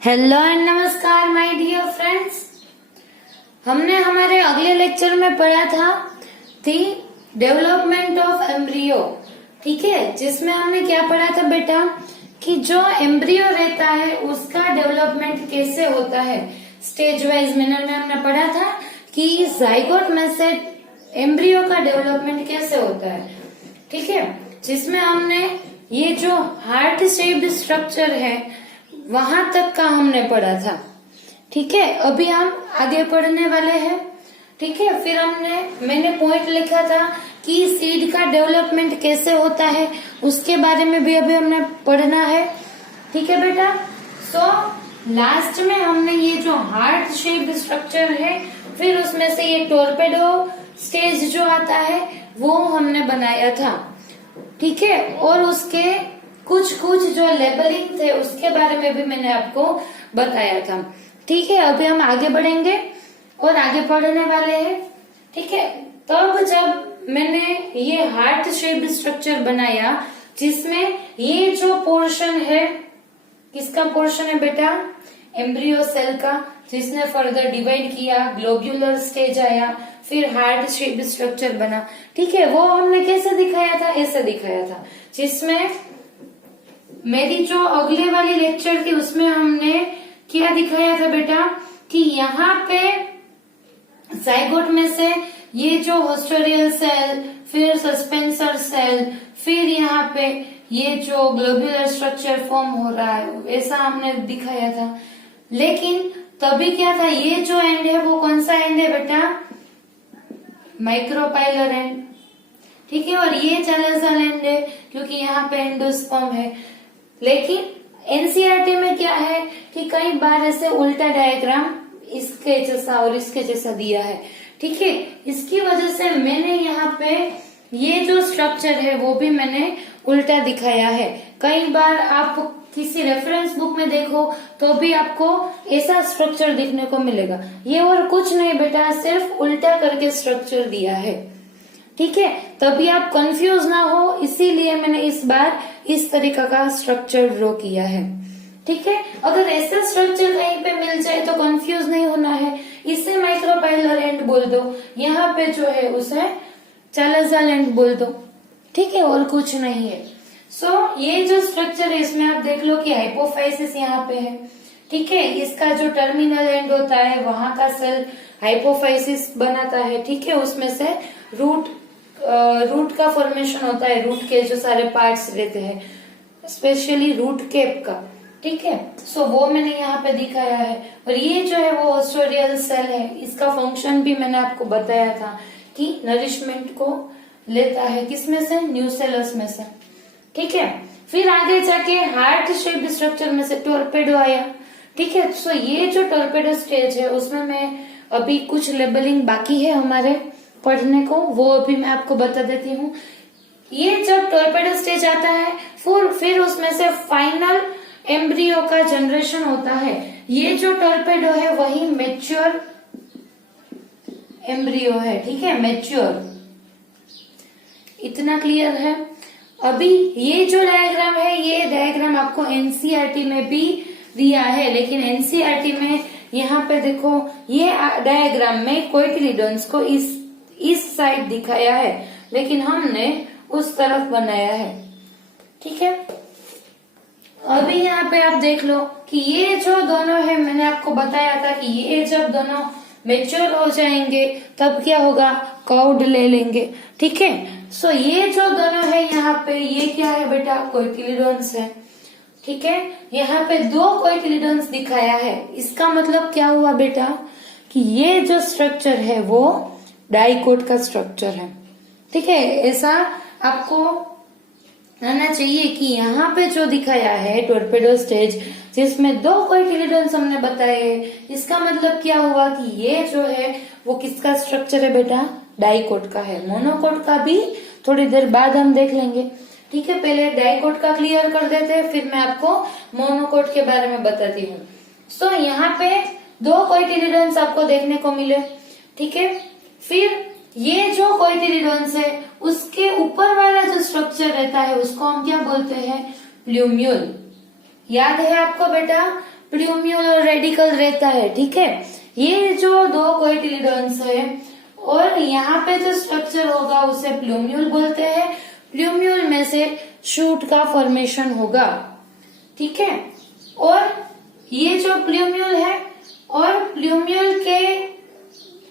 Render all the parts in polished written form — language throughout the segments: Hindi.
हेलो एंड नमस्कार माय डियर फ्रेंड्स। हमने हमारे अगले लेक्चर में पढ़ा था दी डेवलपमेंट ऑफ एम्ब्रियो। ठीक है, जिसमें हमने क्या पढ़ा था बेटा कि जो एम्ब्रियो रहता है उसका डेवलपमेंट कैसे होता है। स्टेज वाइज मैनर में हमने पढ़ा था कि जाइगोट में से एम्ब्रियो का डेवलपमेंट कैसे होता है। ठीक है, जिसमें हमने ये जो हार्ट शेप्ड स्ट्रक्चर है वहां तक का हमने पढ़ा था। ठीक है, अभी हम आगे पढ़ने वाले हैं। ठीक है, फिर मैंने पॉइंट लिखा था कि सीड का डेवलपमेंट कैसे होता है, उसके बारे में भी अभी हमने पढ़ना है। ठीक है बेटा, लास्ट में हमने ये जो हार्ट शेप्ड स्ट्रक्चर है, फिर उसमें से ये टोरपेडो स्टेज जो आता है वो हमने बनाया था। ठीक है, और उसके कुछ जो लेबलिंग थे उसके बारे में भी मैंने आपको बताया था। ठीक है, अभी हम आगे बढ़ेंगे और आगे पढ़ने वाले हैं। ठीक है, तब जब मैंने ये हार्ट शेप्ड स्ट्रक्चर बनाया जिसमें ये जो पोर्शन है, किसका पोर्शन है बेटा, एम्ब्रियो सेल का, जिसने फर्दर डिवाइड किया, ग्लोब्यूलर स्टेज आया, फिर हार्ट शेप्ड स्ट्रक्चर बना। ठीक है, वो हमने कैसे दिखाया था, ऐसे दिखाया था। जिसमें मेरी जो अगले वाली लेक्चर थी उसमें हमने क्या दिखाया था बेटा कि यहाँ पे जाइगोट में से ये जो होस्टोरियल सेल, फिर सस्पेंसर सेल, फिर यहाँ पे ये जो ग्लोब्यूलर स्ट्रक्चर फॉर्म हो रहा है, ऐसा हमने दिखाया था। लेकिन तभी क्या था, ये जो एंड है वो कौन सा एंड है बेटा, माइक्रोपाइलर एंड। ठीक है, और ये चालाजल एंड है क्योंकि यहाँ पे एंडोस्पर्म है। लेकिन एनसीईआरटी में क्या है कि कई बार ऐसे उल्टा डायग्राम इसके जैसा और इसके जैसा दिया है। ठीक है, इसकी वजह से मैंने यहाँ पे ये जो स्ट्रक्चर है वो भी मैंने उल्टा दिखाया है। कई बार आप किसी रेफरेंस बुक में देखो तो भी आपको ऐसा स्ट्रक्चर देखने को मिलेगा। ये और कुछ नहीं बेटा, सिर्फ उल्टा करके स्ट्रक्चर दिया है। ठीक है, तभी आप कंफ्यूज ना हो, इसीलिए मैंने इस बार इस तरीका का स्ट्रक्चर ड्रॉ किया है। ठीक है, अगर ऐसा स्ट्रक्चर कहीं पे मिल जाए तो कंफ्यूज नहीं होना है। इसे माइक्रोपाइलर एंड बोल दो, यहाँ पे जो है उसे चालाजल एंड बोल दो। ठीक है, और कुछ नहीं है। ये जो स्ट्रक्चर है इसमें आप देख लो कि हाइपोफाइसिस यहाँ पे है। ठीक है, इसका जो टर्मिनल एंड होता है वहां का सेल हाइपोफाइसिस बनाता है। ठीक है, उसमें से रूट का फॉर्मेशन होता है, रूट के जो सारे पार्ट्स रहते हैं, स्पेशली रूट कैप का। ठीक है, वो मैंने यहाँ पे दिखाया है। और ये जो है वो ऑस्ट्रोरियल सेल है, इसका फंक्शन भी मैंने आपको बताया था कि नरिशमेंट को लेता है किसमें से, न्यूसेलस में से। ठीक है, फिर आगे जाके हार्ट शेप्ड स्ट्रक्चर में से टोरपेडो आया। ठीक है, ये जो टोरपेडो स्टेज है उसमें मैं अभी कुछ लेबलिंग बाकी है हमारे पढ़ने को, वो अभी मैं आपको बता देती हूँ। ये जब टोरपेडो स्टेज आता है फिर उसमें से फाइनल एम्ब्रियो का जनरेशन होता है। ये जो टोरपेडो है वही मैच्योर एम्ब्रियो है। ठीक है, मैच्योर, इतना क्लियर है। अभी ये जो डायग्राम है, ये डायग्राम आपको एनसीईआरटी में भी दिया है, लेकिन एनसीईआरटी में यहाँ पे देखो ये डायग्राम में कोटिलिडोन्स को इस साइड दिखाया है, लेकिन हमने उस तरफ बनाया है। ठीक है, अभी यहाँ पे आप देख लो कि ये जो दोनों है, मैंने आपको बताया था कि ये जब दोनों मेच्योर हो जाएंगे तब क्या होगा, कर्व्ड ले लेंगे। ठीक है, ये जो दोनों है यहाँ पे, ये क्या है बेटा, कोटिलिडोन्स है। ठीक है, यहाँ पे दो कोटिलिडोन्स दिखाया है। इसका मतलब क्या हुआ बेटा कि ये जो स्ट्रक्चर है वो डाइकोट का स्ट्रक्चर है। ठीक है, ऐसा आपको आना चाहिए कि यहाँ पे जो दिखाया है टोरपेडो स्टेज जिसमें दो कोटिलिडोन्स हमने बताए, इसका मतलब क्या हुआ कि ये जो है वो किसका स्ट्रक्चर है बेटा, डाइकोट का है। मोनोकोट का भी थोड़ी देर बाद हम देख लेंगे। ठीक है, पहले डाइकोट का क्लियर कर देते हैं, फिर मैं आपको मोनोकोट के बारे में बताती हूँ। यहाँ पे दो कोटिलिडोन्स आपको देखने को मिले। ठीक है, फिर ये जो कोटिलिडोन्स है उसके ऊपर वाला जो स्ट्रक्चर रहता है उसको हम क्या बोलते हैं, प्लूम्यूल। याद है आपको बेटा, प्लूम्यूल और रेडिकल रहता है, ठीक है। ये जो दो कोटिलीडॉन्स है और यहाँ पे जो स्ट्रक्चर होगा उसे प्लूम्यूल बोलते हैं। प्लूम्यूल में से शूट का फॉर्मेशन होगा, ठीक है। और ये जो प्लूम्यूल है और प्लूम्यूल के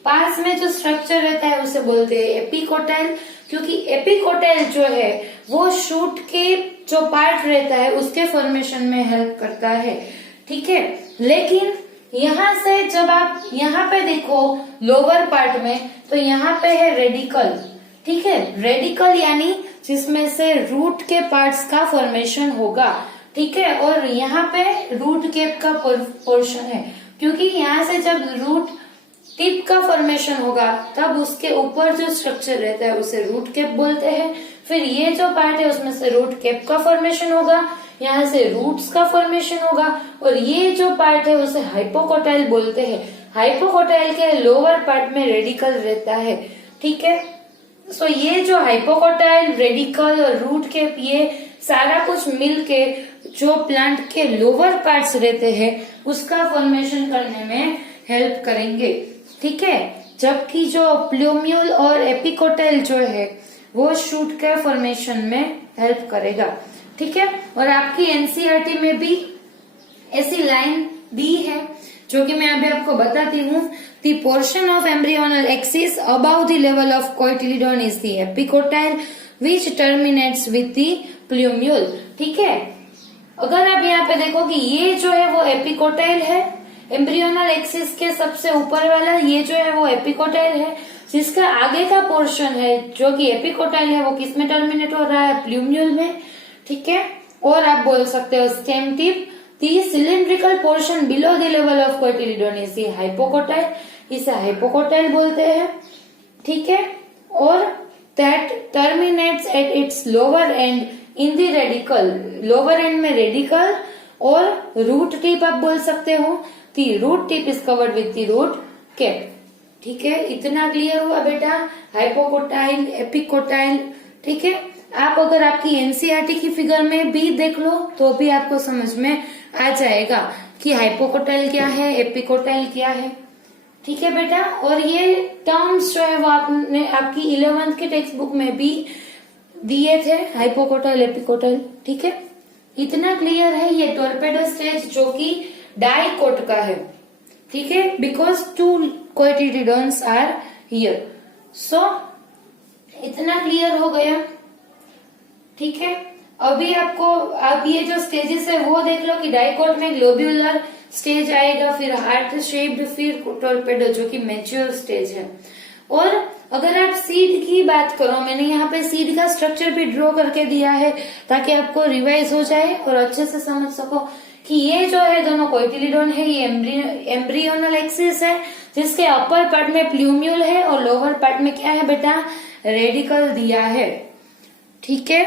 पास में जो स्ट्रक्चर रहता है उसे बोलते हैं एपिकोटाइल, क्योंकि एपिकोटाइल जो है वो शूट के जो पार्ट रहता है उसके फॉर्मेशन में हेल्प करता है, ठीक है। लेकिन यहाँ से जब आप यहाँ पे देखो लोअर पार्ट में, तो यहाँ पे है रेडिकल, ठीक है। रेडिकल यानी जिसमें से रूट के पार्ट्स का फॉर्मेशन होगा, ठीक है। और यहाँ पे रूट केप का पोर्शन है, क्योंकि यहाँ से जब रूट टिप का फॉर्मेशन होगा तब उसके ऊपर जो स्ट्रक्चर रहता है उसे रूट केप बोलते हैं। फिर ये जो पार्ट है उसमें से रूट केप का फॉर्मेशन होगा, यहाँ से रूट्स का फॉर्मेशन होगा, और ये जो पार्ट है उसे हाइपोकोटाइल बोलते हैं। हाइपोकोटाइल के लोअर पार्ट में रेडिकल रहता है, ठीक है। सो ये जो हाइपोकोटाइल, रेडिकल और रूट केप, ये सारा कुछ मिलके जो प्लांट के लोअर पार्ट्स रहते हैं उसका फॉर्मेशन करने में हेल्प करेंगे, ठीक है। जबकि जो प्लूम्यूल और एपिकोटाइल जो है वो शूट के फॉर्मेशन में हेल्प करेगा, ठीक है। और आपकी एनसीईआरटी में भी ऐसी लाइन दी है जो कि मैं अभी आपको बताती हूँ। The portion of embryonal axis above the level of cotyledon is the epicotyl which terminates with the plumule, ठीक है। अगर आप यहाँ पे देखो कि ये जो है वो एपिकोटाइल है, एम्ब्रियोनल एक्सिस के सबसे ऊपर वाला ये जो है वो एपिकोटाइल है, जिसका आगे का पोर्शन है जो कि एपिकोटाइल है वो किस में टर्मिनेट हो रहा है, प्लूम्यूल में, ठीक है। और आप बोल सकते हो stem tip, the cylindrical portion below the level of cotyledon is the hypocotyl, इसे हाइपोकोटाइल बोलते हैं, ठीक है। और that terminates at its lower end in the radicle, lower end में रेडिकल और रूट टिप आप बोल सकते हो। The root tip is covered with the root cap, ठीक है। इतना क्लियर हुआ बेटा, हाइपोकोटाइल, एपिकोटाइल, ठीक है। आप अगर आपकी एनसीईआरटी की फिगर में भी देख लो तो भी आपको समझ में आ जाएगा कि हाइपोकोटाइल क्या है, एपिकोटाइल क्या है, ठीक है बेटा। और ये टर्म्स जो है वो आपने आपकी 11th की टेक्स्ट बुक में भी दिए थे, हाइपोकोटाइल, एपिकोटाइल, ठीक है। इतना क्लियर है। ये टॉर्पेडो स्टेज जो कि डाइकोट का है, ठीक है, बिकॉज 2 कोटिलीडॉन्स आर हियर। सो इतना क्लियर हो गया, ठीक है। अभी आपको अब ये जो स्टेजेस है वो देख लो कि डाइकोट में ग्लोब्यूलर स्टेज आएगा, फिर हार्ट शेप्ड, फिर टॉर्पेडो जो कि मैच्योर स्टेज है। और अगर आप सीड की बात करो, मैंने यहाँ पे सीड का स्ट्रक्चर भी ड्रॉ करके दिया है ताकि आपको रिवाइज हो जाए और अच्छे से समझ सको कि ये जो है दोनों कोटिलीडॉन है, ये एम्ब्रियोनल एक्सिस है जिसके अपर पार्ट में प्लूम्यूल है और लोअर पार्ट में क्या है बेटा, रेडिकल दिया है, ठीक है।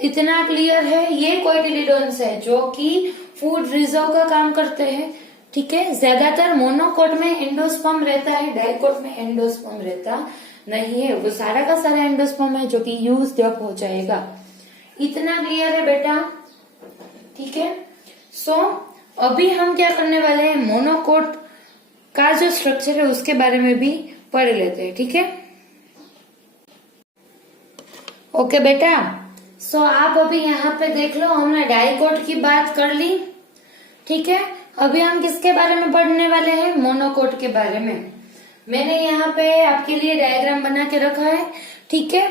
इतना क्लियर है। ये कोटिलीडॉन्स है जो कि फूड रिजर्व का काम करते हैं, ठीक है। ज्यादातर मोनोकोट में एंडोस्पर्म रहता है, डाइकोट में एंडोस्पर्म रहता नहीं है, वो सारा का सारा एंडोस्पर्म है जो कि यूज अप हो जाएगा। इतना क्लियर है बेटा, ठीक है। सो अभी हम क्या करने वाले हैं, मोनोकोट का जो स्ट्रक्चर है उसके बारे में भी पढ़ लेते हैं, ठीक है। ओके बेटा, सो आप अभी यहाँ पे देख लो, हमने डाइकोट की बात कर ली, ठीक है। अभी हम किसके बारे में पढ़ने वाले हैं, मोनोकोट के बारे में। मैंने यहाँ पे आपके लिए डायग्राम बना के रखा है, ठीक है।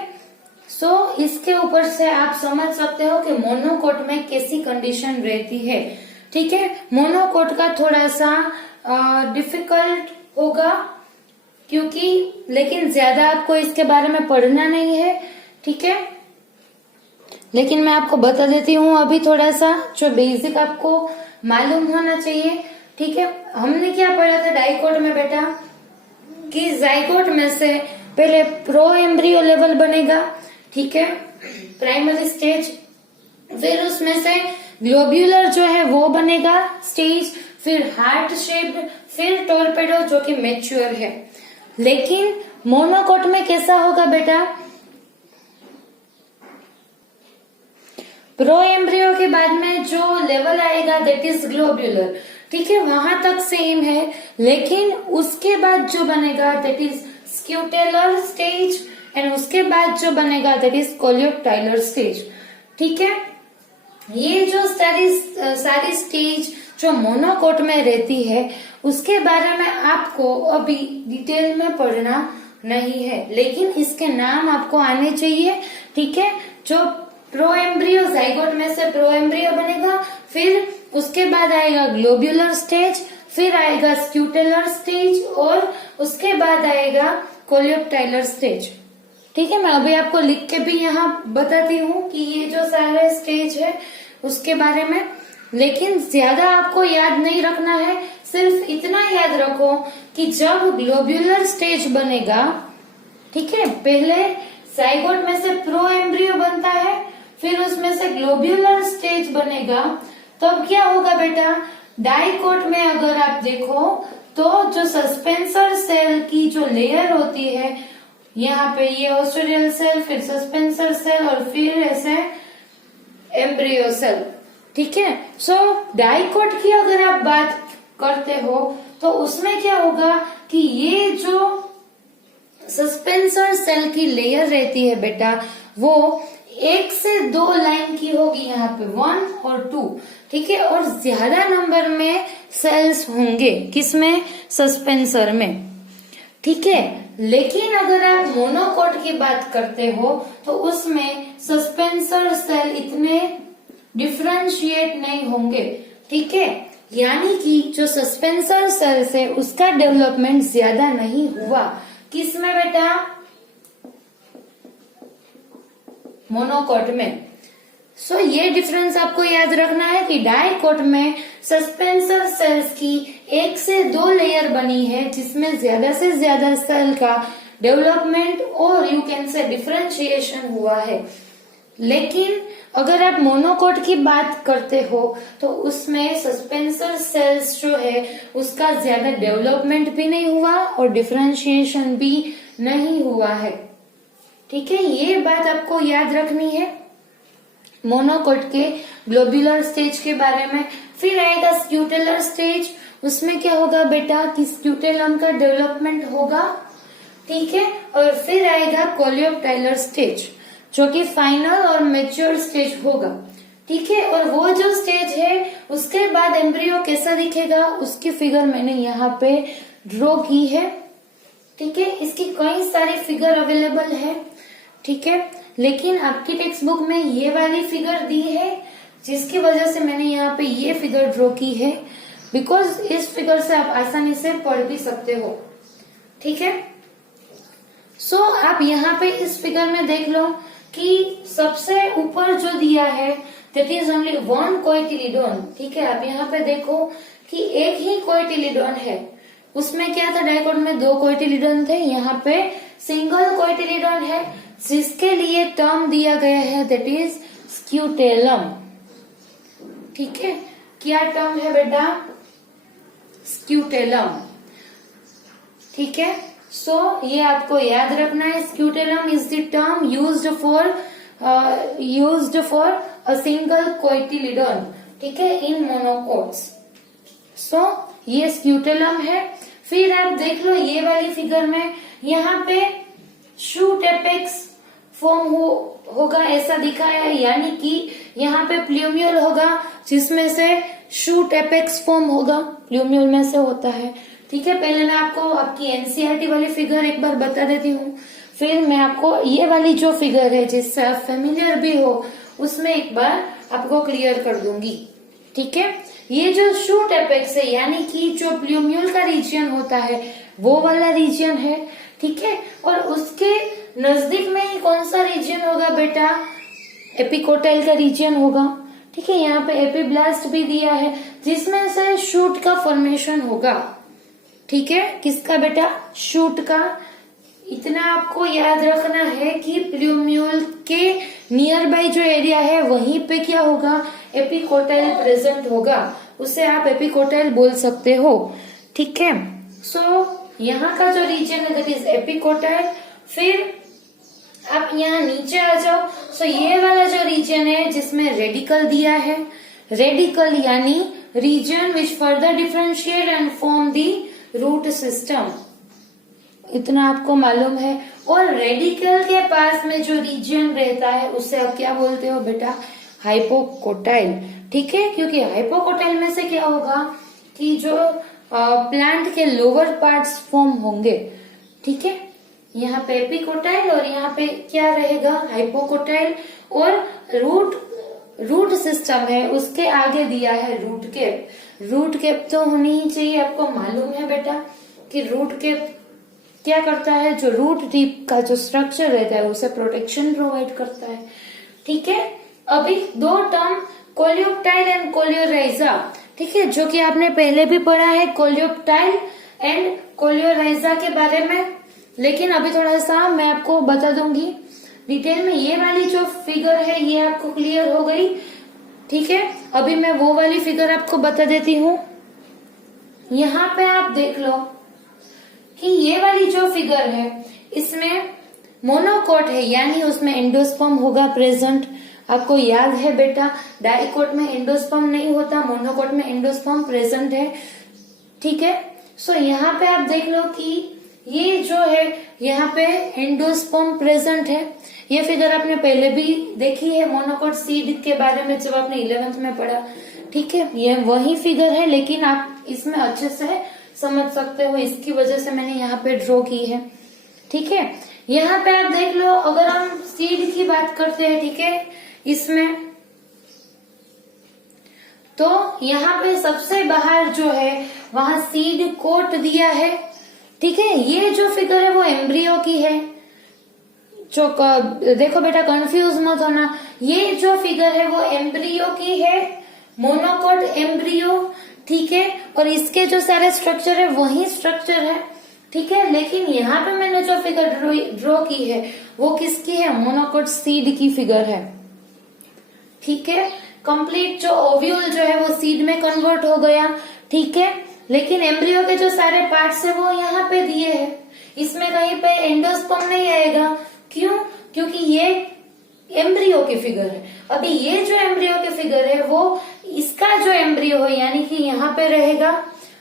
सो इसके ऊपर से आप समझ सकते हो कि मोनोकोट में कैसी कंडीशन रहती है, ठीक है। मोनोकोट का थोड़ा सा डिफिकल्ट होगा क्योंकि, लेकिन ज्यादा आपको इसके बारे में पढ़ना नहीं है, ठीक है। लेकिन मैं आपको बता देती हूँ अभी थोड़ा सा जो बेसिक आपको मालूम होना चाहिए, ठीक है। हमने क्या पढ़ा था डाइकोट में बेटा कि जाइगोट में से पहले प्रो एम्ब्रियो लेवल बनेगा, ठीक है, प्राइमरी स्टेज, फिर उसमें से ग्लोब्यूलर जो है वो बनेगा स्टेज, फिर हार्ट शेप्ड, फिर टॉर्पेडो जो कि मैच्योर है। लेकिन मोनोकोट में कैसा होगा बेटा, प्रो एम्ब्रियो के बाद में जो लेवल आएगा दैट इज ग्लोब्यूलर, ठीक है, वहां तक सेम है, लेकिन उसके बाद जो बनेगा दैट इज स्क्यूटेलर स्टेज, एंड उसके बाद जो बनेगा दैट इज कोलियोप्टाइलर स्टेज। ठीक है, ये जो सारी स्टेज जो मोनोकोट में रहती है उसके बारे में आपको अभी डिटेल में पढ़ना नहीं है, लेकिन इसके नाम आपको आने चाहिए। ठीक है, जो प्रो एम्ब्रियो, जाइगोट में से प्रो एम्ब्रियो बनेगा, फिर उसके बाद आएगा ग्लोब्यूलर स्टेज, फिर आएगा स्क्यूटेलर स्टेज, और उसके बाद आएगा कोलियोप्टाइलर स्टेज। ठीक है, मैं अभी आपको लिख के भी यहाँ बताती हूँ कि ये जो सारे स्टेज है उसके बारे में, लेकिन ज्यादा आपको याद नहीं रखना है, सिर्फ इतना याद रखो कि जब ग्लोब्यूलर स्टेज बनेगा, ठीक है, पहले जाइगोट में से प्रो एम्ब्रियो बनता है, फिर उसमें से ग्लोब्यूलर स्टेज बनेगा, तब क्या होगा बेटा, डाइकोट में अगर आप देखो तो जो सस्पेंसर सेल की जो लेयर होती है, यहाँ पे ये ऑस्ट्रेरियल सेल, फिर सस्पेंसर सेल, और फिर ऐसे एम्ब्रियो सेल। ठीक है, सो डाइकोट की अगर आप बात करते हो तो उसमें क्या होगा कि ये जो सस्पेंसर सेल की लेयर रहती है बेटा, वो 1 से 2 लाइन की होगी, यहाँ पे 1 और 2। ठीक है, और ज्यादा नंबर में सेल्स होंगे, किसमें, सस्पेंसर में। ठीक है, लेकिन अगर आप मोनोकोट की बात करते हो तो उसमें सस्पेंसर सेल इतने डिफरेंशिएट नहीं होंगे। ठीक है, यानी कि जो सस्पेंसर सेल्स है उसका डेवलपमेंट ज्यादा नहीं हुआ, किसमें बेटा, मोनोकोट में। सो ये डिफरेंस आपको याद रखना है कि डाइकोट में सस्पेंसर सेल्स की 1 से 2 लेयर बनी है, जिसमें ज्यादा से ज्यादा सेल का डेवलपमेंट और यू कैन से डिफरेंशिएशन हुआ है। लेकिन अगर आप मोनोकोट की बात करते हो तो उसमें सस्पेंसर सेल्स जो है उसका ज्यादा डेवलपमेंट भी नहीं हुआ और डिफरेंशिएशन भी नहीं हुआ है। ठीक है, ये बात आपको याद रखनी है मोनोकोट के ग्लोब्यूलर स्टेज के बारे में। फिर आएगा स्क्यूटेलर स्टेज, उसमें क्या होगा बेटा कि स्क्यूटेलम का डेवलपमेंट होगा। ठीक है, और फिर आएगा कोलियोप्टाइलर स्टेज, जो कि फाइनल और मैच्योर स्टेज होगा। ठीक है, और वो जो स्टेज है उसके बाद एम्ब्रियो कैसा दिखेगा उसकी फिगर मैंने यहाँ पे ड्रॉ की है। ठीक है, इसकी कई सारी फिगर अवेलेबल है। ठीक है, लेकिन आपकी टेक्स्ट बुक में ये वाली फिगर दी है, जिसकी वजह से मैंने यहाँ पे ये फिगर ड्रॉ की है, बिकॉज इस फिगर से आप आसानी से पढ़ भी सकते हो। ठीक है, सो आप यहाँ पे इस फिगर में देख लो कि सबसे ऊपर जो दिया है दैट इज ओनली 1 कोटिलीडोन। ठीक है, आप यहाँ पे देखो कि एक ही कोटिलीडोन है, उसमें क्या था, डाइकोट में 2 कोटिलीडोन थे, यहाँ पे सिंगल कोटिलीडोन है, जिसके लिए टर्म दिया गया है दैट इज स्क्यूटेलम। ठीक है, क्या टर्म है बेटा, स्क्यूटेलम। ठीक है, सो ये आपको याद रखना है, scutellum is the term used for a single cotyledon. ठीक है, इन मोनोकोट्स। सो ये स्क्यूटेलम है। फिर आप देख लो ये वाली फिगर में, यहाँ पे शूट एपेक्स फॉर्म होगा ऐसा दिखाया है, यानी कि यहाँ पे प्लूम्यूल होगा जिसमें से शूट एपेक्स फॉर्म होगा, प्लूम्यूल में से होता है। ठीक है, पहले मैं आपको आपकी एनसीईआरटी वाली फिगर एक बार बता देती हूँ, फिर मैं आपको ये वाली जो फिगर है जिससे आप फेमिलियर भी हो उसमें एक बार आपको क्लियर कर दूंगी। ठीक है, ये जो शूट एपेक्स है यानी कि जो प्लूम्यूल का रीजन होता है वो वाला रीजन है। ठीक है, और उसके नजदीक में ही कौन सा रीजन होगा बेटा, एपिकोटाइल का रीजन होगा। ठीक है, यहाँ पे एपिब्लास्ट भी दिया है जिसमें से शूट का फॉर्मेशन होगा। ठीक है, किसका बेटा, शूट का। इतना आपको याद रखना है कि प्लूम्यूल के नियर बाई जो एरिया है वहीं पे क्या होगा, एपिकोटाइल प्रेजेंट होगा, उसे आप एपिकोटाइल बोल सकते हो। ठीक है, सो यहाँ का जो रीजन है दैट इज एपिकोटाइल। फिर आप यहाँ नीचे आ जाओ, सो ये वाला जो रीजन है जिसमें रेडिकल दिया है, रेडिकल यानी region which further differentiate and form the root system, इतना आपको मालूम है। और रेडिकल के पास में जो रीजन रहता है उसे आप क्या बोलते हो बेटा, हाइपोकोटाइल, ठीक है। क्योंकि हाइपोकोटाइल में से क्या होगा कि जो प्लांट के लोअर पार्ट्स फॉर्म होंगे, ठीक है। यहाँ पे एपिकोटाइल और यहाँ पे क्या रहेगा, हाइपोकोटाइल। और रूट सिस्टम है, उसके आगे दिया है रूट कैप। रूट कैप तो होनी ही चाहिए, आपको मालूम है बेटा कि रूट कैप क्या करता है, जो रूट टिप का जो स्ट्रक्चर रहता है उसे प्रोटेक्शन प्रोवाइड करता है, ठीक है। अभी दो टर्म कोलियोप्टाइल एंड कोलियोराइजा, ठीक है, जो कि आपने पहले भी पढ़ा है कोलियोप्टाइल एंड कोलियोराइजा के बारे में, लेकिन अभी थोड़ा सा मैं आपको बता दूंगी डिटेल में। ये वाली जो फिगर है ये आपको क्लियर हो गई, ठीक है। अभी मैं वो वाली फिगर आपको बता देती हूँ। यहाँ पे आप देख लो कि ये वाली जो फिगर है इसमें मोनोकोट है, यानी उसमें एंडोस्पर्म होगा प्रेजेंट। आपको याद है बेटा, डाइकोट में एंडोस्पर्म नहीं होता, मोनोकोट में एंडोस्पर्म प्रेजेंट है, ठीक है। सो यहाँ पे आप देख लो कि ये जो है यहाँ पे एंडोस्पर्म प्रेजेंट है। ये फिगर आपने पहले भी देखी है मोनोकोट सीड के बारे में जब आपने 11th में पढ़ा, ठीक है। ये वही फिगर है, लेकिन आप इसमें अच्छे से समझ सकते हो, इसकी वजह से मैंने यहाँ पे ड्रॉ की है, ठीक है। यहाँ पे आप देख लो, अगर हम सीड की बात करते हैं, ठीक है, इसमें तो यहाँ पे सबसे बाहर जो है वहां सीड कोट दिया है, ठीक है। ये जो फिगर है वो एम्ब्रियो की है, जो देखो बेटा कंफ्यूज मत होना, ये जो फिगर है वो एम्ब्रियो की है, मोनोकोट एम्ब्रियो, ठीक है। और इसके जो सारे स्ट्रक्चर है वही स्ट्रक्चर है, ठीक है। लेकिन यहाँ पे मैंने जो फिगर ड्रॉ की है वो किसकी है, मोनोकोट सीड की फिगर है, ठीक है। कंप्लीट जो ओव्यूल जो है वो सीड में कन्वर्ट हो गया, ठीक है। लेकिन एम्ब्रियो के जो सारे पार्ट्स है वो यहाँ पे दिए हैं, इसमें कहीं पे एंडोस्पर्म नहीं आएगा। क्यों? क्योंकि ये एम्ब्रियो की फिगर है। अभी ये जो एम्ब्रियो की फिगर है वो इसका जो एम्ब्रियो है यानी कि यहाँ पे रहेगा,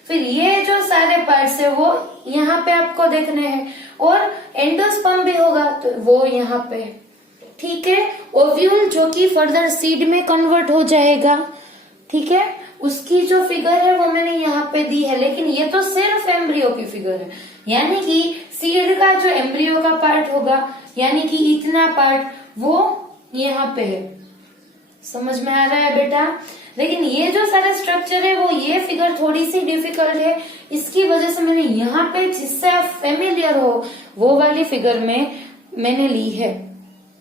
फिर ये जो सारे पार्ट्स है वो यहाँ पे आपको देखने हैं, और एंडोस्पर्म भी होगा तो वो यहाँ पे, ठीक है। ओव्यूल जो कि फर्दर सीड में कन्वर्ट हो जाएगा, ठीक है, उसकी जो फिगर है वो मैंने यहाँ पे दी है। लेकिन ये तो सिर्फ एम्ब्रियो की फिगर है, यानी कि सीड का जो एम्ब्रियो का पार्ट होगा यानी कि इतना पार्ट वो यहाँ पे है। समझ में आ रहा है बेटा? लेकिन ये जो सारा स्ट्रक्चर है वो ये फिगर थोड़ी सी डिफिकल्ट है, इसकी वजह से मैंने यहाँ पे जिससे आप फेमिलियर हो वो वाली फिगर में मैंने ली है,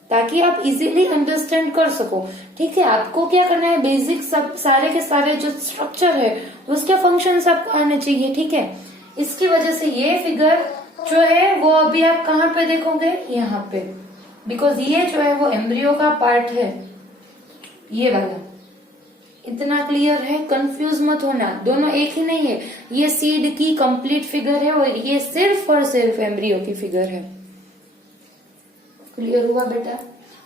ताकि आप इजीली अंडरस्टैंड कर सको, ठीक है। आपको क्या करना है, बेसिक सब सारे के सारे जो स्ट्रक्चर है उसके फंक्शन आपको आने चाहिए, ठीक है। इसकी वजह से ये फिगर जो है वो अभी आप कहाँ पे देखोगे, यहाँ पे, बिकॉज ये जो है वो एम्ब्रियो का पार्ट है, ये वाला। इतना क्लियर है? कंफ्यूज मत होना, दोनों एक ही नहीं है। ये सीड की कंप्लीट फिगर है और ये सिर्फ और सिर्फ एम्ब्रियो की फिगर है। क्लियर हुआ बेटा?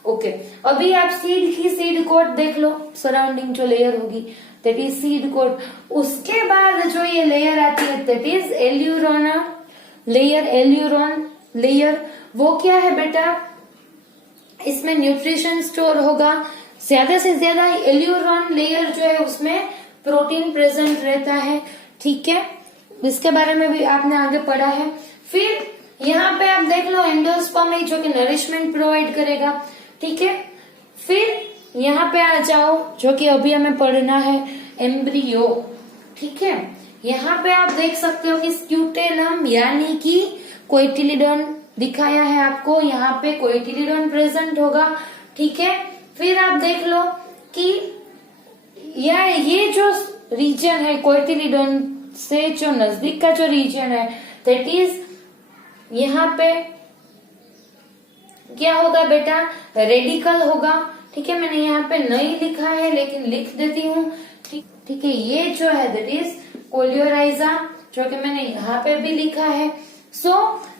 ओके। अभी आप सीड की सीड कोट देख लो, सराउंडिंग जो लेयर होगी दैट इज सीड कोट। उसके बाद जो ये लेयर आती है that is aleurone layer. Aleurone layer वो क्या है बेटा, इसमें न्यूट्रिशन स्टोर होगा, ज्यादा से ज्यादा एल्यूरोन लेयर जो है उसमें प्रोटीन प्रेजेंट रहता है, ठीक है। इसके बारे में भी आपने आगे पढ़ा है। फिर यहाँ पे आप देख लो एंडोस्पर्म है जो कि नरिशमेंट प्रोवाइड करेगा, ठीक है। फिर यहाँ पे आ जाओ जो कि अभी हमें पढ़ना है, एम्ब्रियो, ठीक है। यहाँ पे आप देख सकते हो कि स्क्यूटेनम यानी कि कोइटिलिडोन दिखाया है आपको, यहाँ पे कोइटिलिडोन प्रेजेंट होगा, ठीक है। फिर आप देख लो कि ये जो रीजन है कोइटिलिडोन से जो नजदीक का जो रीजन है दैट इज यहाँ पे क्या होगा बेटा, रेडिकल होगा, ठीक है। मैंने यहाँ पे नहीं लिखा है लेकिन लिख देती हूँ, ठीक है। ये जो है दैट इज कोलियोराइजा, जो कि मैंने यहाँ पे भी लिखा है। सो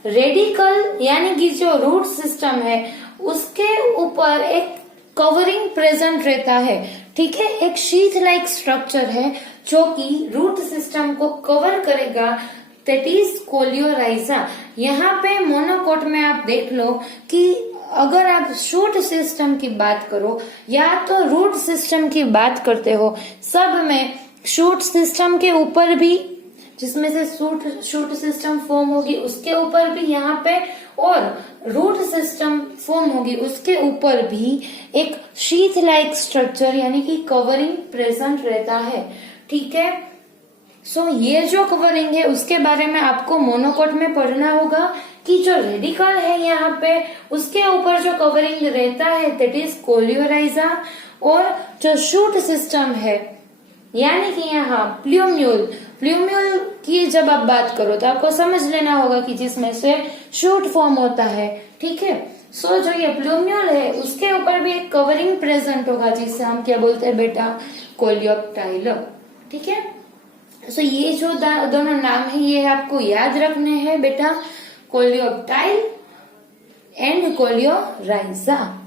रेडिकल यानी कि जो रूट सिस्टम है उसके ऊपर एक कवरिंग प्रेजेंट रहता है, ठीक है, एक शीथ लाइक स्ट्रक्चर है जो कि रूट सिस्टम को कवर करेगा, दैट इज कोलियोराइजा। यहाँ पे मोनोकोट में आप देख लो कि अगर आप शूट सिस्टम की बात करो या तो रूट सिस्टम की बात करते हो, सब में शूट सिस्टम के ऊपर भी, जिसमें से शूट सिस्टम फॉर्म होगी उसके ऊपर भी यहाँ पे, और रूट सिस्टम फॉर्म होगी उसके ऊपर भी एक शीथ लाइक स्ट्रक्चर यानी कि कवरिंग प्रेजेंट रहता है। ठीक है, सो ये जो कवरिंग है उसके बारे में आपको मोनोकोट में पढ़ना होगा कि जो रेडिकल है यहाँ पे उसके ऊपर जो कवरिंग रहता है दैट इज कोलियोराइजा, और जो शूट सिस्टम है यानी कि यहाँ प्लूम्यूल की जब आप बात करो तो आपको समझ लेना होगा कि जिसमें से शूट फॉर्म होता है। ठीक है, सो जो ये प्लूम्यूल है उसके ऊपर भी एक कवरिंग प्रेजेंट होगा जिससे हम क्या बोलते हैं बेटा, कोलियोप्टाइल। ठीक है, सो ये जो दोनों नाम है ये आपको याद रखने हैं बेटा, कोलियोप्टाइल एंड कोलियोराइजा।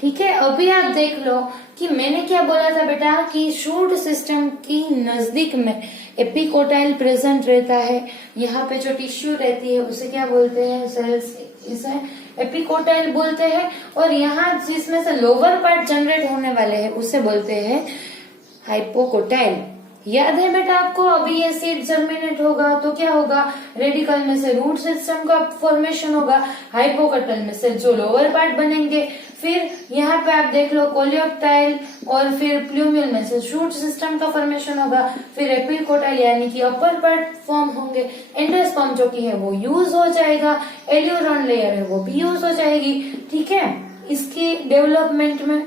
ठीक है, अभी आप देख लो कि मैंने क्या बोला था बेटा कि शूट सिस्टम की नजदीक में एपिकोटाइल प्रेजेंट रहता है। यहाँ पे जो टिश्यू रहती है उसे क्या बोलते हैं, सेल्स, इसे एपिकोटाइल बोलते हैं, और यहाँ जिसमें से लोअर पार्ट जनरेट होने वाले हैं उसे बोलते हैं हाइपोकोटाइल। याद है बेटा आपको, अभी ये सीड जर्मिनेट होगा तो क्या होगा, रेडिकल में से रूट सिस्टम का फॉर्मेशन होगा, हाइपोकोटाइल में से जो लोअर पार्ट बनेंगे, फिर यहाँ पे आप देख लो कोलियोप्टाइल, और फिर प्लूम्यूल में से शूट सिस्टम का फॉर्मेशन होगा, फिर एपिकोटाइल यानी कि अपर पार्ट फॉर्म होंगे, एंडोस्पर्म जो की है वो यूज हो जाएगा, एल्यूरोन लेयर है वो भी यूज हो जाएगी। ठीक है, इसकी डेवलपमेंट में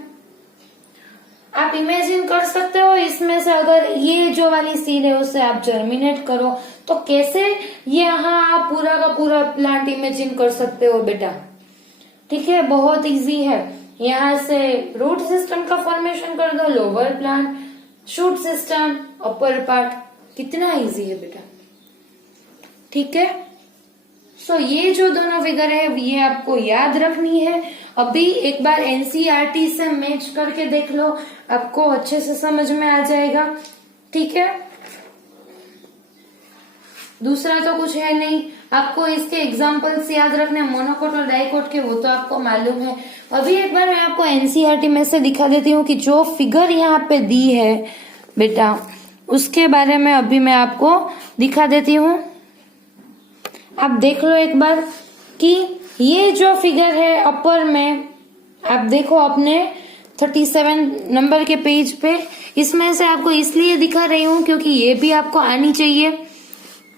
आप इमेजिन कर सकते हो, इसमें से अगर ये जो वाली सीड है उसे आप जर्मिनेट करो तो कैसे यहाँ आप पूरा का पूरा प्लांट इमेजिन कर सकते हो बेटा। ठीक है, बहुत इजी है, यहाँ से रूट सिस्टम का फॉर्मेशन कर दो, lower plant, shoot system, upper part, कितना इजी है बेटा। ठीक है, सो ये जो दोनों फिगर है ये आपको याद रखनी है। अभी एक बार एनसीईआरटी से मैच करके देख लो, आपको अच्छे से समझ में आ जाएगा। ठीक है, दूसरा तो कुछ है नहीं, आपको इसके एग्जाम्पल्स याद रखने, मोनोकोट और डाइकोट के, वो तो आपको मालूम है। अभी एक बार मैं आपको एनसीईआरटी में से दिखा देती हूँ कि जो फिगर यहाँ पे दी है बेटा उसके बारे में अभी मैं आपको दिखा देती हूँ। आप देख लो एक बार कि ये जो फिगर है अपर में, आप देखो अपने 37 नंबर के पेज पे, इसमें से आपको इसलिए दिखा रही हूँ क्योंकि ये भी आपको आनी चाहिए।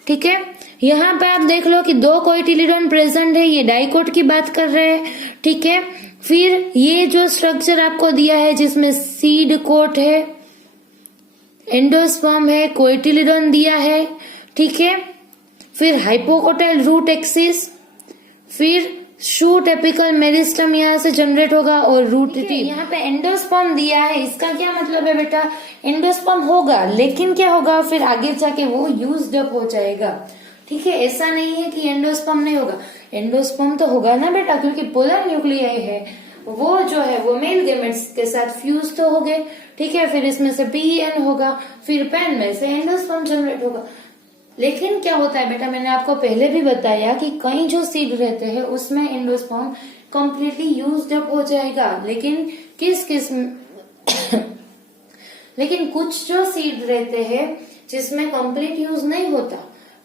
ठीक है, यहाँ पे आप देख लो कि 2 कोटिलीडोन प्रेजेंट है, ये डाइकोट की बात कर रहे हैं। ठीक है, फिर ये जो स्ट्रक्चर आपको दिया है जिसमें सीड कोट है, एंडोस्पर्म है, कोटिलीडोन दिया है। ठीक है, फिर हाइपोकोटाइल रूट एक्सिस, फिर शूट एपिकल मेरिस्टम यहाँ से जनरेट होगा, और रूट टिप। यहाँ पे एंडोस्पर्म दिया है, इसका क्या मतलब है बेटा, एंडोस्पर्म होगा लेकिन क्या होगा, फिर आगे जाके वो यूज्ड अप हो जाएगा। ठीक है, ऐसा नहीं है कि एंडोस्पर्म नहीं होगा, एंडोस्पर्म तो होगा ना बेटा, क्योंकि पोलर न्यूक्लियाई है, वो जो है वो मेल गैमेट्स के साथ फ्यूज तो हो गए। ठीक है, फिर इसमें से पीएन होगा, फिर पेन में से एंडोस्पर्म जनरेट होगा। लेकिन क्या होता है बेटा, मैंने आपको पहले भी बताया कि कई जो सीड रहते हैं उसमें एंडोस्पर्म कंप्लीटली यूज्ड अप हो जाएगा, लेकिन लेकिन कुछ जो सीड रहते हैं जिसमें कंप्लीट यूज नहीं होता।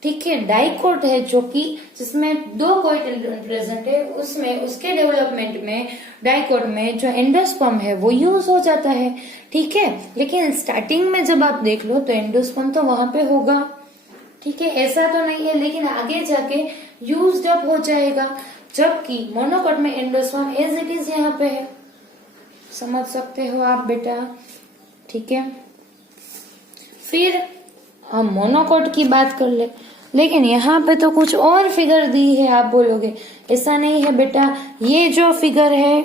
ठीक है, डाइकोट है जो कि जिसमें 2 कोटिलीडोन प्रेजेंट है, उसमें उसके डेवलपमेंट में डाइकोट में जो एंडोस्पर्म है वो यूज हो जाता है। ठीक है, लेकिन स्टार्टिंग में जब आप देख लो तो एंडोस्पर्म तो वहां पे होगा। ठीक है, ऐसा तो नहीं है, लेकिन आगे जाके यूज्ड अप हो जाएगा, जबकि मोनोकोट में एंडोस्पर्म एज इट इज यहाँ पे है। समझ सकते हो आप बेटा। ठीक है, फिर हम मोनोकोट की बात कर ले, लेकिन यहाँ पे तो कुछ और फिगर दी है। आप बोलोगे ऐसा नहीं है बेटा, ये जो फिगर है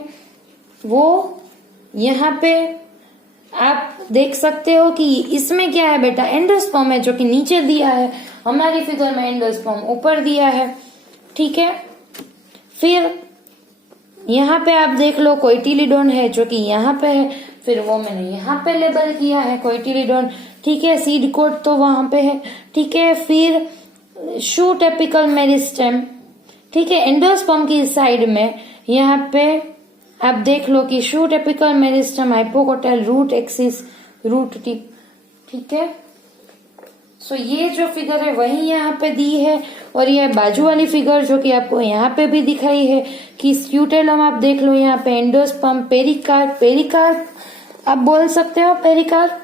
वो यहाँ पे आप देख सकते हो कि इसमें क्या है बेटा, एंडोस्पर्म है जो कि नीचे दिया है, हमारी फिगर में एंडोस्पर्म ऊपर दिया है। ठीक है, फिर यहाँ पे आप देख लो कोटिलीडोन है जो कि यहाँ पे है, फिर वो मैंने यहाँ पे लेबल किया है कोटिलीडोन, ठीक है। सीड कोट तो वहां पे है, ठीक है। फिर शूट एपिकल मेरिस्टेम, ठीक है। एंडोस्पर्म की साइड में यहाँ पे आप देख लो कि shoot apical meristem, hypocotyl, root axis, root tip, ठीक है। सो ये जो फिगर है वही यहाँ पे दी है, और ये बाजू वाली फिगर जो कि आपको यहाँ पे भी दिखाई है कि स्क्यूटेलम आप देख लो यहाँ पे, एंडोस्पर्म, पेरिकार्प, पेरिकार्प आप बोल सकते हो पेरिकार्प,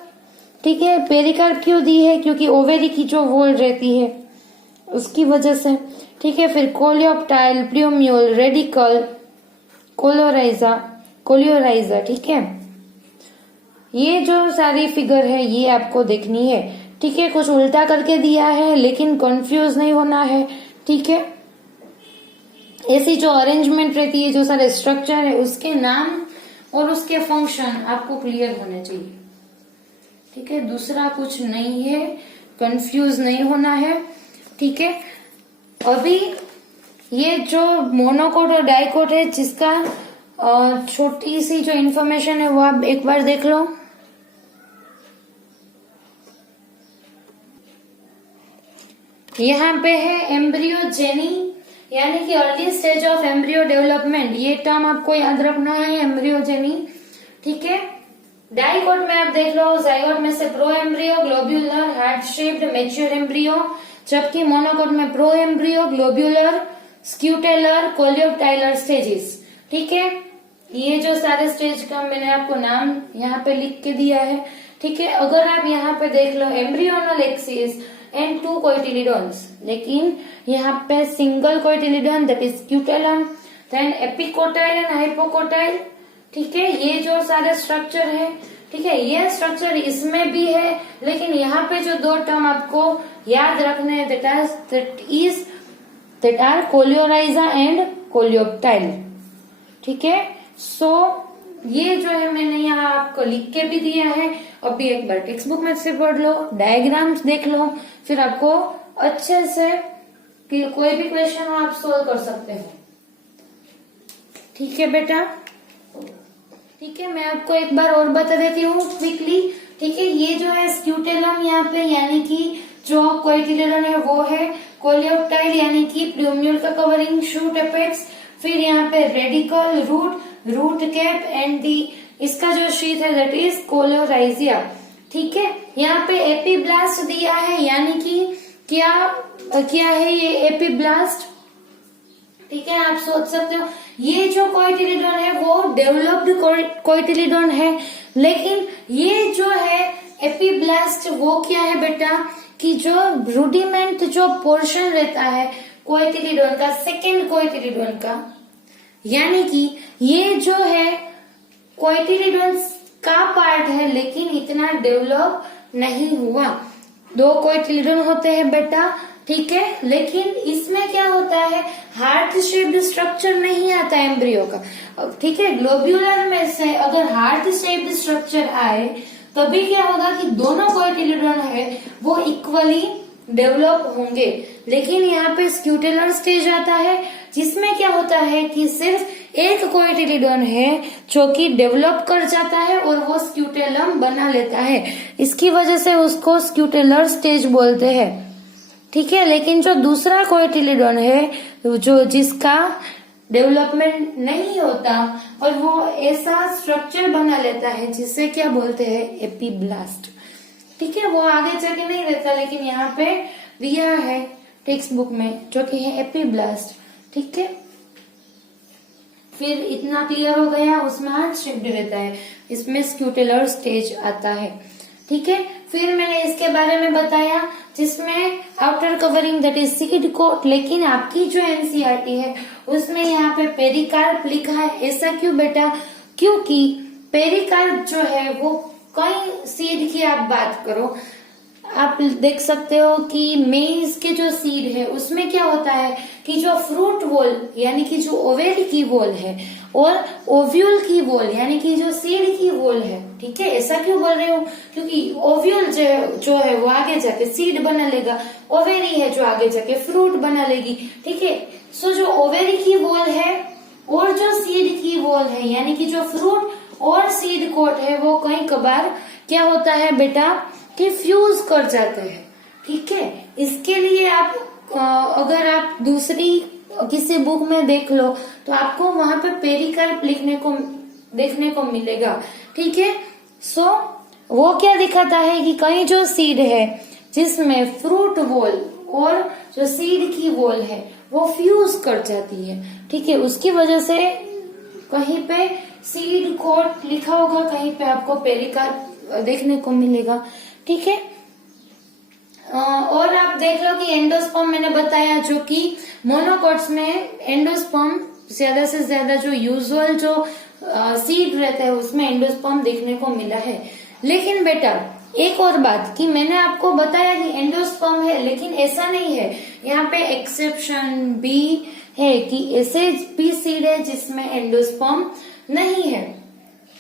ठीक है। पेरिकार्प क्यों दी है? क्योंकि ओवेरी की जो वॉल रहती है उसकी वजह से, ठीक है। फिर कोलियोप्टाइल, प्ल्यूम्यूल, रेडिकल, कोलियोराइजा, ठीक है। ये जो सारी फिगर है ये आपको देखनी है, ठीक है। कुछ उल्टा करके दिया है लेकिन कंफ्यूज नहीं होना है, ठीक है। ऐसी जो अरेंजमेंट रहती है, जो सारे स्ट्रक्चर है, उसके नाम और उसके फंक्शन आपको क्लियर होने चाहिए, ठीक है। दूसरा कुछ नहीं है, कंफ्यूज नहीं होना है, ठीक है। अभी ये जो मोनोकोट और डाइकोट है, जिसका छोटी सी जो इन्फॉर्मेशन है वो आप एक बार देख लो। यहाँ पे है एम्ब्रियोजेनी, यानी कि early stage of embryo development, ये टर्म आपको याद रखना है, एम्ब्रियोजेनी, ठीक है। डाइकोट में आप देख लो, जाइगोट में से pro embryo, globular, heart shaped, mature embryo, जबकि मोनोकोट में प्रो एम्ब्रियो, ग्लोब्यूलर, स्क्यूटेलर, कोलियोप्टाइलर स्टेजेस, ठीक है। ये जो सारे स्टेज का मैंने आपको नाम यहाँ पे लिख के दिया है, ठीक है। अगर आप यहाँ पे देख लो एम्ब्रियोनल एक्सिस एंड 2 कोटिलीडोन्स, लेकिन यहाँ पे single cotyledon that is scutellum, then epicotyl and hypocotyl, ठीक है। ये जो सारे स्ट्रक्चर है, ठीक है, ये स्ट्रक्चर इसमें भी है, लेकिन यहाँ पे जो 2 टर्म आपको याद रखने हैं that are coleorhiza and coleoptile, ठीक है। सो ये जो है मैंने यहाँ आपको लिख के भी दिया है, अभी एक बार टेक्स्ट बुक में से पढ़ लो, डायग्राम्स देख लो, फिर आपको अच्छे से कोई भी क्वेश्चन हो आप सोल्व कर सकते हो, ठीक है बेटा, ठीक है। मैं आपको एक बार और बता देती हूँ क्विकली, ठीक है। ये जो है स्क्यूटेलम यहाँ पे, यानी कि जो कोटिलीडोन है वो है, कोलियोप्टाइल यानी कि प्ल्यूम्यूल का कवरिंग, शूट एपेक्स, फिर यहाँ पे radicle, root cap and the इसका जो शीट है दैट इज कोलियोराइजिया, ठीक है। यहाँ पे एपीब्लास्ट दिया है, यानी कि क्या है ये एपीब्लास्ट, ठीक है। आप सोच सकते हो ये जो कोटिलीडोन है वो डेवलप्ड कोटिलीडोन है, लेकिन ये जो है एपीब्लास्ट वो क्या है बेटा, कि जो रूडिमेंट जो पोर्शन रहता है कोटिलीडोन का, सेकेंड कोटिलीडोन का, यानी कि ये जो है कोटिलीडोन का पार्ट है लेकिन इतना डेवलप नहीं हुआ। 2 कोटिलीडोन होते हैं बेटा, ठीक है, लेकिन इसमें क्या होता है, हार्ट शेप्ड स्ट्रक्चर नहीं आता एम्ब्रियो का, ठीक है। ग्लोब्यूलर में से अगर हार्ट शेप्ड स्ट्रक्चर आए तभी क्या होगा कि दोनों कोटिलीडोन है वो इक्वली डेवलप होंगे, लेकिन यहाँ पे स्क्यूटेलर स्टेज आता है जिसमें क्या होता है कि सिर्फ एक कोटिलीडोन है जो कि डेवलप कर जाता है और वो स्क्यूटेलम बना लेता है, इसकी वजह से उसको स्क्यूटेलर स्टेज बोलते हैं, ठीक है। लेकिन जो दूसरा कोटिलीडोन है जो जिसका डेवलपमेंट नहीं होता और वो ऐसा स्ट्रक्चर बना लेता है जिसे क्या बोलते हैं, एपीब्लास्ट, ठीक है। वो आगे जाके नहीं रहता, लेकिन यहाँ पे दिया है टेक्स्ट बुक में जो कि है एपीब्लास्ट, ठीक है। फिर इतना क्लियर हो गया, उसमें हार्ट शेप्ड रहता है, इसमें स्क्यूटेलर स्टेज आता है, ठीक है। फिर मैंने इसके बारे में बताया जिसमें outer covering that is seed coat, लेकिन आपकी जो एनसीईआरटी है उसमें यहाँ पे पेरिकार्प लिखा है। ऐसा क्यों बेटा, क्योंकि पेरिकार्प जो है वो कई सीड की आप बात करो, आप देख सकते हो कि मेज के जो सीड है उसमें क्या होता है कि जो फ्रूट वॉल यानी कि जो ओवेरी की वॉल है और ओव्यूल की वॉल यानी कि जो सीड की वॉल है, ठीक है। ऐसा क्यों बोल रही हूँ, क्योंकि ओव्यूल जो है वो आगे जाके सीड बना लेगा, ओवेरी है जो आगे जाके फ्रूट बना लेगी, ठीक है। सो जो ओवेरी की वॉल है और जो सीड की वॉल है यानी कि जो फ्रूट और सीड कोट है वो कई कबार क्या होता है बेटा कि फ्यूज कर जाते हैं। ठीक है, इसके लिए आप अगर आप दूसरी किसी बुक में देख लो तो आपको वहां पे पेरिकार्प देखने को मिलेगा। ठीक है, सो वो क्या दिखाता है कि कई जो सीड है जिसमें फ्रूट वॉल और जो सीड की वॉल है वो फ्यूज कर जाती है। ठीक है, उसकी वजह से कहीं पे सीड कोट लिखा होगा, कहीं पे आपको पेरिकार्प देखने को मिलेगा। ठीक है, और आप देख लो कि एंडोस्पर्म मैंने बताया जो कि मोनोकोट्स में एंडोस्पर्म ज्यादा से ज्यादा जो यूजुअल जो सीड रहता है उसमें एंडोस्पर्म देखने को मिला है। लेकिन बेटा एक और बात कि मैंने आपको बताया कि एंडोस्पर्म है, लेकिन ऐसा नहीं है, यहाँ पे एक्सेप्शन भी है कि ऐसे भी सीड है जिसमें एंडोस्पर्म नहीं है।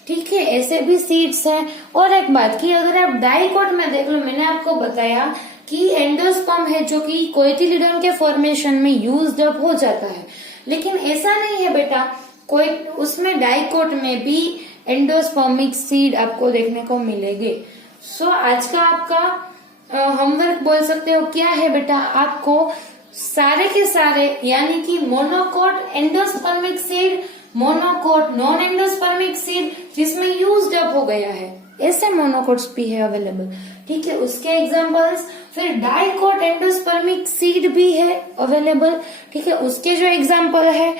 ठीक है, ऐसे भी सीड्स है। और एक बात कि अगर आप डाइकोट में देख लो, मैंने आपको बताया कि एंडोस्पर्म है जो कि कोटिलीडन के फॉर्मेशन में यूज्ड अप हो जाता है, लेकिन ऐसा नहीं है बेटा, कोई उसमें डाइकोट में भी एंडोस्पर्मिक सीड आपको देखने को मिलेंगे। सो आज का आपका होमवर्क बोल सकते हो क्या है बेटा, आपको सारे के सारे यानी कि monocot endospermic seed, monocot non endospermic seed जिसमें यूज्ड अप हो गया है, ऐसे मोनोकोट्स भी है अवेलेबल। ठीक है, उसके एग्जांपल्स, फिर डाइकोट एंडोस्पर्मिक सीड भी है अवेलेबल। ठीक है, उसके जो एग्जांपल है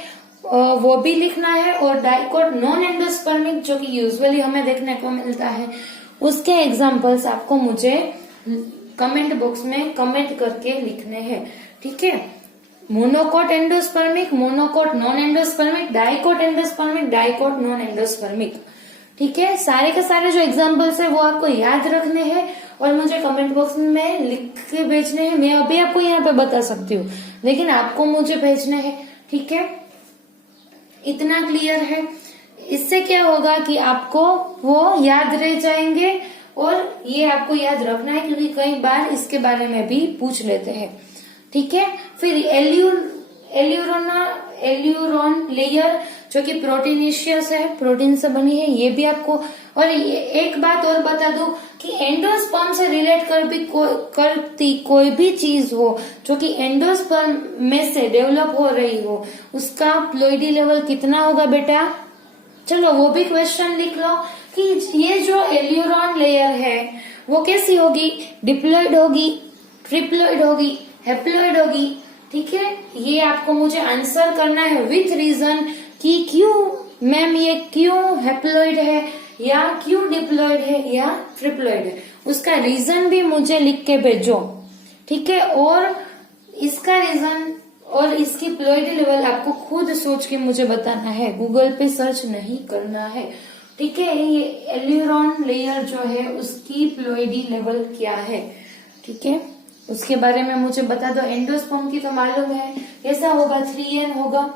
वो भी लिखना है, और डाइकोट नॉन एंडोस्पर्मिक जो कि यूजुअली हमें देखने को मिलता है उसके एग्जांपल्स आपको मुझे कमेंट बॉक्स में कमेंट करके लिखने हैं। ठीक है, monocot endospermic, monocot non endospermic, dicot endospermic, dicot non endospermic. ठीक है, सारे के सारे जो एग्जांपल्स है वो आपको याद रखने हैं और मुझे कमेंट बॉक्स में लिख के भेजने हैं। मैं अभी आपको यहाँ पे बता सकती हूँ, लेकिन आपको मुझे भेजने हैं। ठीक है, इतना क्लियर है। इससे क्या होगा कि आपको वो याद रह जाएंगे, और ये आपको याद रखना है क्योंकि कई बार इसके बारे में भी पूछ लेते हैं। ठीक है, फिर एल्यूरोन लेयर जो कि प्रोटीनिशियस है, प्रोटीन से बनी है, ये भी आपको। और ये एक बात और बता दूं कि एंडोस्पर्म से रिलेट करती कोई भी चीज हो जो कि एंडोस्पर्म में से डेवलप हो रही हो, उसका प्लोइडी लेवल कितना होगा बेटा, चलो वो भी क्वेश्चन लिख लो कि ये जो एल्यूरोन लेयर है वो कैसी होगी, डिप्लॉइड होगी, ट्रिप्लॉइड होगी, हेप्लॉइड होगी। ठीक है, ये आपको मुझे आंसर करना है विथ रीजन कि क्यों मैम ये क्यों हेप्लॉइड है या क्यों डिप्लॉइड है या ट्रिप्लॉइड है, उसका रीजन भी मुझे लिख के भेजो। ठीक है, और इसका रीजन और इसकी प्लोइडी लेवल आपको खुद सोच के मुझे बताना है, गूगल पे सर्च नहीं करना है। ठीक है, ये एल्यूरोन लेयर जो है उसकी प्लोइडी लेवल क्या है, ठीक है, उसके बारे में मुझे बता दो। एंडोस्पर्म की तो मालूम है कैसा होगा, 3n होगा,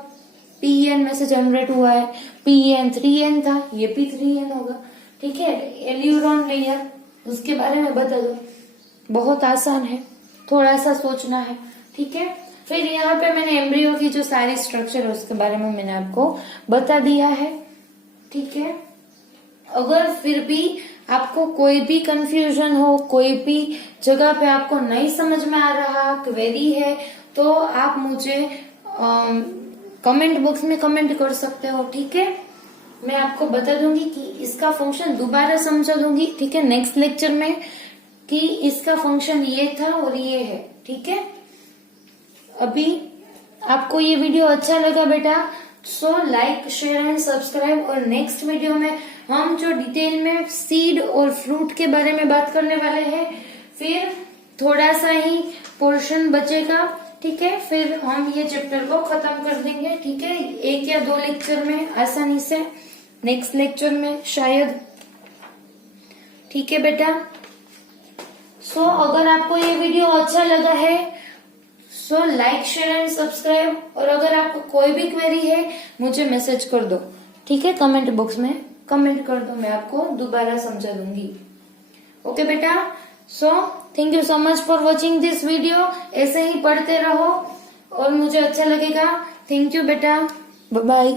pn में से जनरेट हुआ है, pn 3n था, ये भी 3n होगा। ठीक है, एल्यूरोन लेयर उसके बारे में बता दो, बहुत आसान है, थोड़ा सा सोचना है। ठीक है, फिर यहाँ पे मैंने एम्ब्रियो की जो सारी स्ट्रक्चर है उसके बारे में मैंने आपको बता दिया है। ठीक है, अगर फिर भी आपको कोई भी कंफ्यूजन हो, कोई भी जगह पे आपको नहीं समझ में आ रहा, क्वेरी है, तो आप मुझे कमेंट बॉक्स में कमेंट कर सकते हो। ठीक है, मैं आपको बता दूंगी कि इसका फंक्शन दोबारा समझा दूंगी। ठीक है, नेक्स्ट लेक्चर में कि इसका फंक्शन ये था और ये है। ठीक है, अभी आपको ये वीडियो अच्छा लगा बेटा, so like share and subscribe, और नेक्स्ट वीडियो में हम जो डिटेल में सीड और फ्रूट के बारे में बात करने वाले हैं, फिर थोड़ा सा ही पोर्शन बचेगा। ठीक है, फिर हम ये चैप्टर को खत्म कर देंगे। ठीक है, 1 या 2 लेक्चर में आसानी से, नेक्स्ट लेक्चर में शायद। ठीक है बेटा, सो अगर आपको ये वीडियो अच्छा लगा है so like share and subscribe, और अगर आपको कोई भी क्वेरी है मुझे मैसेज कर दो। ठीक है, कमेंट बॉक्स में कमेंट कर दो, मैं आपको दोबारा समझा दूंगी। ओके बेटा, so thank you so much for watching this video. ऐसे ही पढ़ते रहो और मुझे अच्छा लगेगा। थैंक यू बेटा, बाय बाय।